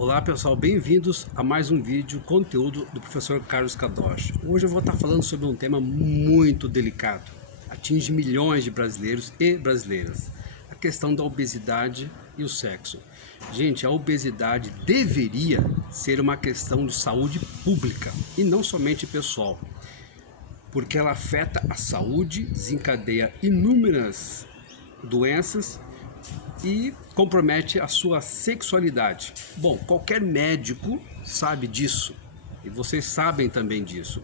Olá pessoal, bem-vindos a mais um vídeo, conteúdo do professor Carlos Kadosh. Hoje eu vou estar falando sobre um tema muito delicado, atinge milhões de brasileiros e brasileiras, a questão da obesidade e o sexo. Gente, a obesidade deveria ser uma questão de saúde pública e não somente pessoal, porque ela afeta a saúde, desencadeia inúmeras doenças e compromete a sua sexualidade. Bom, qualquer médico sabe disso e vocês sabem também disso.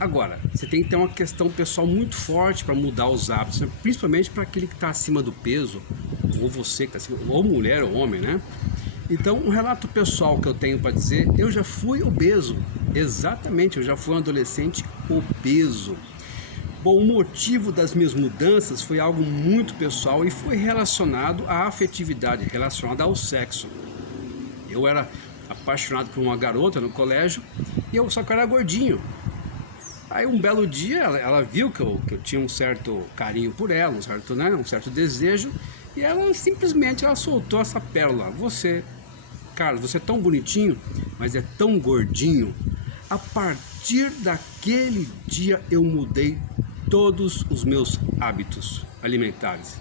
Agora, você tem que ter uma questão pessoal muito forte para mudar os hábitos, principalmente para aquele que está acima do peso, ou você que está acima, ou mulher ou homem, né? Então, um relato pessoal que eu tenho para dizer, eu já fui obeso, exatamente, eu já fui um adolescente obeso. Bom, o motivo das minhas mudanças foi algo muito pessoal e foi relacionado à afetividade, relacionado ao sexo. Eu era apaixonado por uma garota no colégio e eu só que era gordinho. Aí um belo dia ela viu que eu tinha um certo carinho por ela, um certo desejo, e ela simplesmente soltou essa pérola. Carlos, você é tão bonitinho, mas é tão gordinho. A partir daquele dia eu mudei todos os meus hábitos alimentares.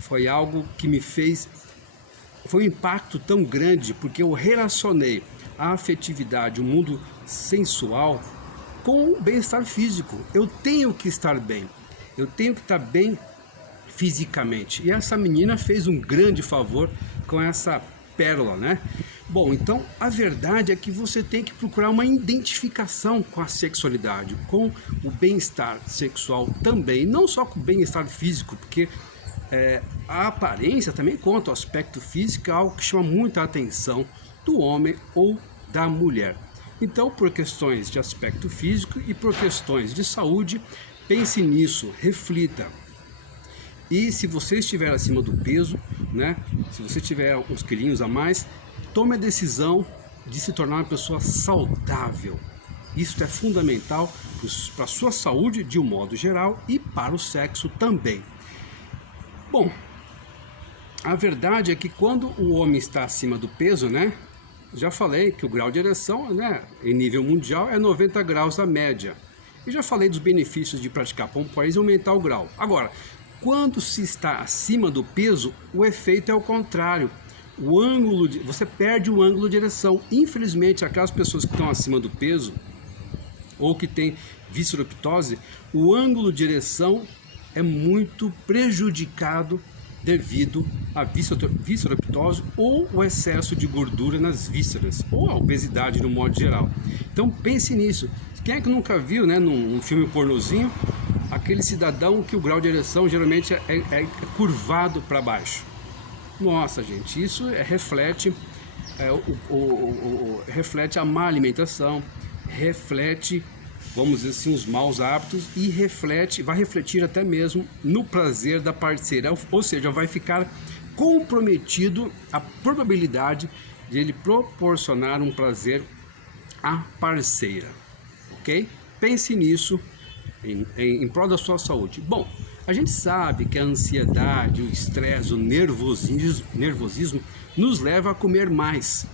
Foi algo que me fez, foi um impacto tão grande, porque eu relacionei a afetividade, o mundo sensual, com o bem-estar físico. Eu tenho que estar bem, eu tenho que estar bem fisicamente. E essa menina fez um grande favor com essa pérola, né? Bom, então a verdade é que você tem que procurar uma identificação com a sexualidade, com o bem-estar sexual também, não só com o bem-estar físico, porque a aparência também conta, o aspecto físico é algo que chama muita atenção do homem ou da mulher. Então, por questões de aspecto físico e por questões de saúde, pense nisso, reflita. E se você estiver acima do peso, né, se você tiver uns quilinhos a mais, tome a decisão de se tornar uma pessoa saudável. Isso é fundamental para a sua saúde de um modo geral e para o sexo também. Bom, a verdade é que quando o homem está acima do peso, né, já falei que o grau de ereção, né, em nível mundial é 90 graus a média. E já falei dos benefícios de praticar pompoarismo e aumentar o grau. Agora, quando se está acima do peso, o efeito é o contrário. Você perde o ângulo de ereção. Infelizmente, aquelas pessoas que estão acima do peso ou que têm viscerocitose, o ângulo de ereção é muito prejudicado devido à viscerocitose ou o excesso de gordura nas vísceras ou a obesidade no modo geral. Então pense nisso. Quem é que nunca viu, né, num filme pornozinho, aquele cidadão que o grau de ereção geralmente é curvado para baixo? Nossa, gente, isso reflete reflete a má alimentação, reflete, vamos dizer assim, os maus hábitos e vai refletir até mesmo no prazer da parceira, ou seja, vai ficar comprometido a probabilidade de ele proporcionar um prazer à parceira, ok? Pense nisso em prol da sua saúde. Bom, a gente sabe que a ansiedade, o estresse, o nervosismo nos leva a comer mais.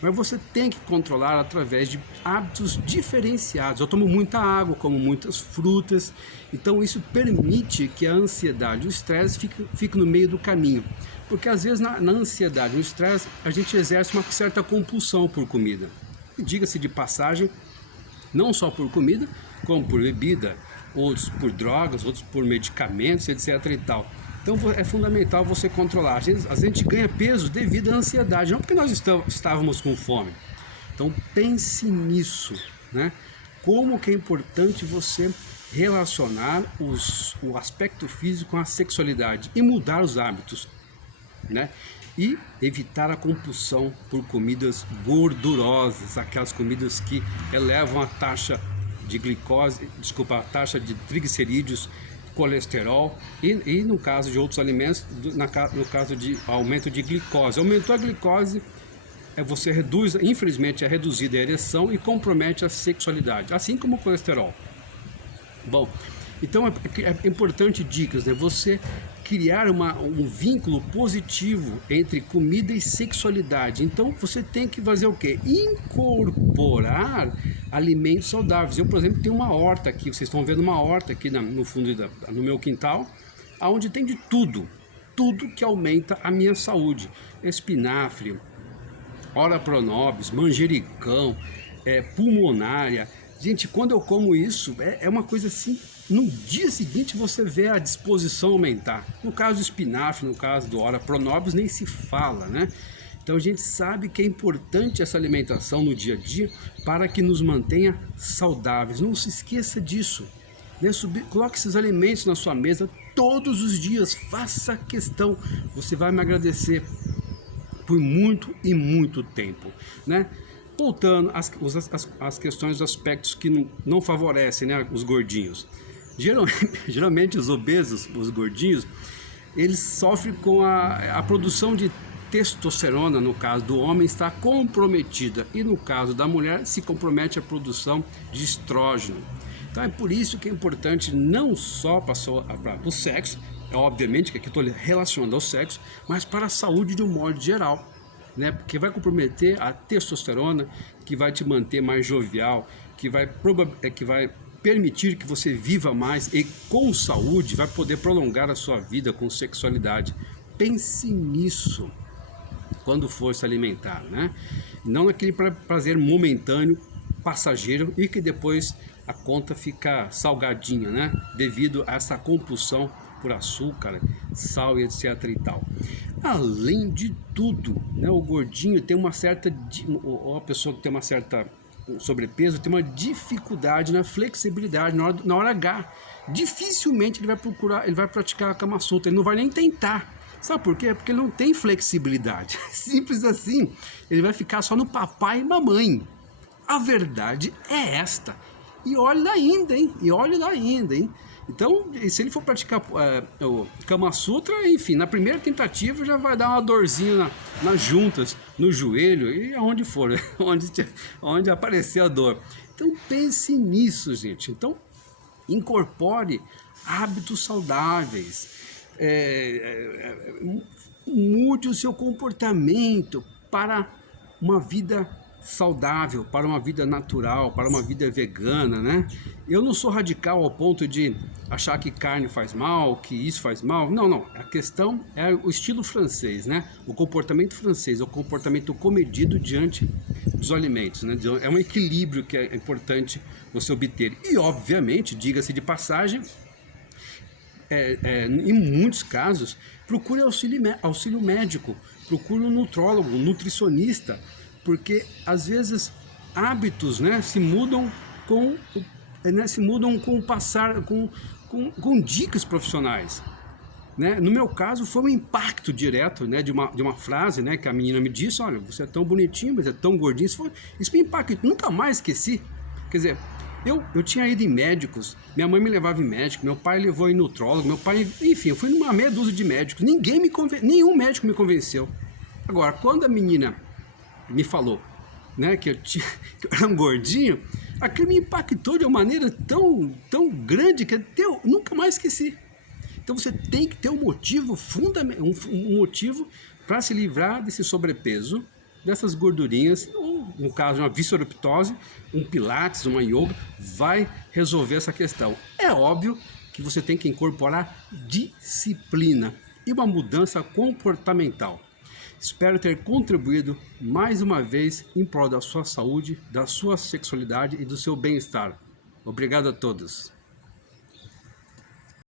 Mas você tem que controlar através de hábitos diferenciados. Eu tomo muita água, como muitas frutas, então isso permite que a ansiedade e o estresse fiquem no meio do caminho. Porque às vezes na ansiedade e no estresse a gente exerce uma certa compulsão por comida. E diga-se de passagem, não só por comida, como por bebida, outros por drogas, outros por medicamentos, etc. e tal. Então é fundamental você controlar. Às vezes a gente ganha peso devido à ansiedade, não porque nós estávamos com fome. Então pense nisso, né? Como que é importante você relacionar o aspecto físico com a sexualidade e mudar os hábitos, né? E evitar a compulsão por comidas gordurosas, aquelas comidas que elevam a taxa de glicose, a taxa de triglicerídeos, colesterol e no caso de outros alimentos, no caso de aumento de glicose. Aumentou a glicose, você reduz, infelizmente é reduzida a ereção e compromete a sexualidade, assim como o colesterol. Bom, então é importante dicas, né? Você criar um vínculo positivo entre comida e sexualidade. Então você tem que fazer o quê? Incorporar alimentos saudáveis. Eu, por exemplo, tenho uma horta aqui, vocês estão vendo uma horta aqui no fundo no meu quintal, onde tem de tudo que aumenta a minha saúde. Espinafre, ora pronobis, manjericão, pulmonária. Gente, quando eu como isso, é uma coisa assim, no dia seguinte você vê a disposição aumentar. No caso do espinafre, no caso do ora pronobis, nem se fala, né? Então a gente sabe que é importante essa alimentação no dia a dia para que nos mantenha saudáveis. Não se esqueça disso, né? Coloque esses alimentos na sua mesa todos os dias, faça questão, você vai me agradecer por muito e muito tempo, né? Voltando às questões, os aspectos que não favorecem, né, os gordinhos. Geralmente os obesos, os gordinhos, eles sofrem com a produção de testosterona. No caso do homem está comprometida, e no caso da mulher se compromete a produção de estrógeno. Então é por isso que é importante não só para o sexo, obviamente que aqui estou relacionando ao sexo, mas para a saúde de um modo geral, né? Porque vai comprometer a testosterona, que vai te manter mais jovial, que vai permitir que você viva mais e com saúde, vai poder prolongar a sua vida com sexualidade. Pense nisso quando for se alimentar, né? Não naquele prazer momentâneo, passageiro, e que depois a conta fica salgadinha, né? Devido a essa compulsão por açúcar, sal e etc e tal. Além de tudo, né, o gordinho tem uma certa, ou a pessoa que tem uma certa sobrepeso tem uma dificuldade na flexibilidade na hora H. Dificilmente ele vai praticar a Kama Sutra, ele não vai nem tentar. Sabe por quê? Porque ele não tem flexibilidade. Simples assim. Ele vai ficar só no papai e mamãe. A verdade é esta. E olha ainda, hein? Então, se ele for praticar o Kama Sutra, enfim, na primeira tentativa já vai dar uma dorzinha nas juntas, no joelho e aonde for, onde aparecer a dor. Então pense nisso, gente. Então incorpore hábitos saudáveis, mude o seu comportamento para uma vida saudável, para uma vida natural, para uma vida vegana, né? Eu não sou radical ao ponto de achar que carne faz mal, que isso faz mal. Não. A questão é o estilo francês, né? O comportamento francês, o comportamento comedido diante dos alimentos, né? É um equilíbrio que é importante você obter. E, obviamente, diga-se de passagem, em muitos casos, procure auxílio médico, procure um nutrólogo, um nutricionista, porque às vezes hábitos, né, se mudam com o passar, com dicas profissionais, né? No meu caso foi um impacto direto, né, de uma frase, né, que a menina me disse: olha, você é tão bonitinho, mas é tão gordinho. Isso me impactou, nunca mais esqueci. Quer dizer, eu tinha ido em médicos, minha mãe me levava em médico, meu pai levou em nutrólogo, meu pai, enfim, eu fui numa meia dúzia de médicos, nenhum médico me convenceu. Agora, quando a menina me falou, né, que eu era um gordinho, aquilo me impactou de uma maneira tão grande que eu nunca mais esqueci. Então você tem que ter um motivo fundamental, um motivo para se livrar desse sobrepeso, dessas gordurinhas, ou no caso uma visceroliptose, um pilates, uma yoga, vai resolver essa questão. É óbvio que você tem que incorporar disciplina e uma mudança comportamental. Espero ter contribuído mais uma vez em prol da sua saúde, da sua sexualidade e do seu bem-estar. Obrigado a todos.